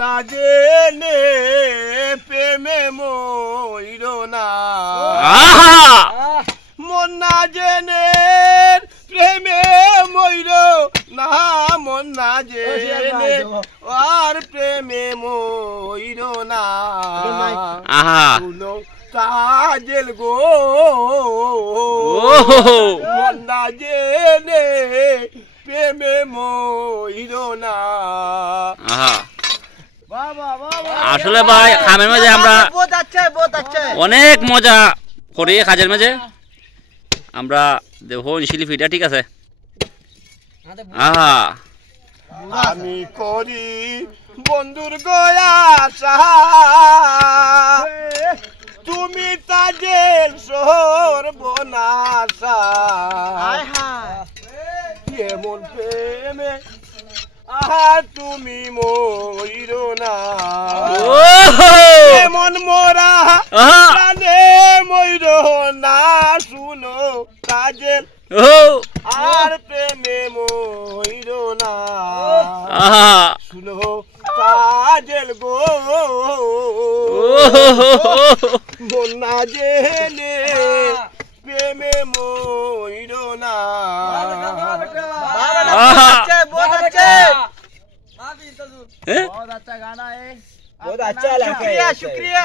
না জেনে প্রেমে মইরো না মন না জেনে প্রেমে মইরো না মন না জেনে আর প্রেমে মইরো না শুনো কাজল গো মন না জেনে প্রেমে মইরো না। আসলে ভাই খামের মাঝে আমরা অনেক মজা করি কাজের মাঝে আমরা দেখো ইনশিলি ফিটা ঠিক আছে। আমি করি বন্ধুর গয়া তুমি তাজেল শহর বনাসা এমন প্রেমে আহা তুমি মইরো না এমন মোরা প্রাণে মইরো না শুনো কাজেল আর প্রেমে মইরো না শুনো কাজল গো মন না জেনে প্রেমে মইরো না। बहुत अच्छा गाना है, बहुत अच्छा लगा। शुक्रिया शुक्रिया।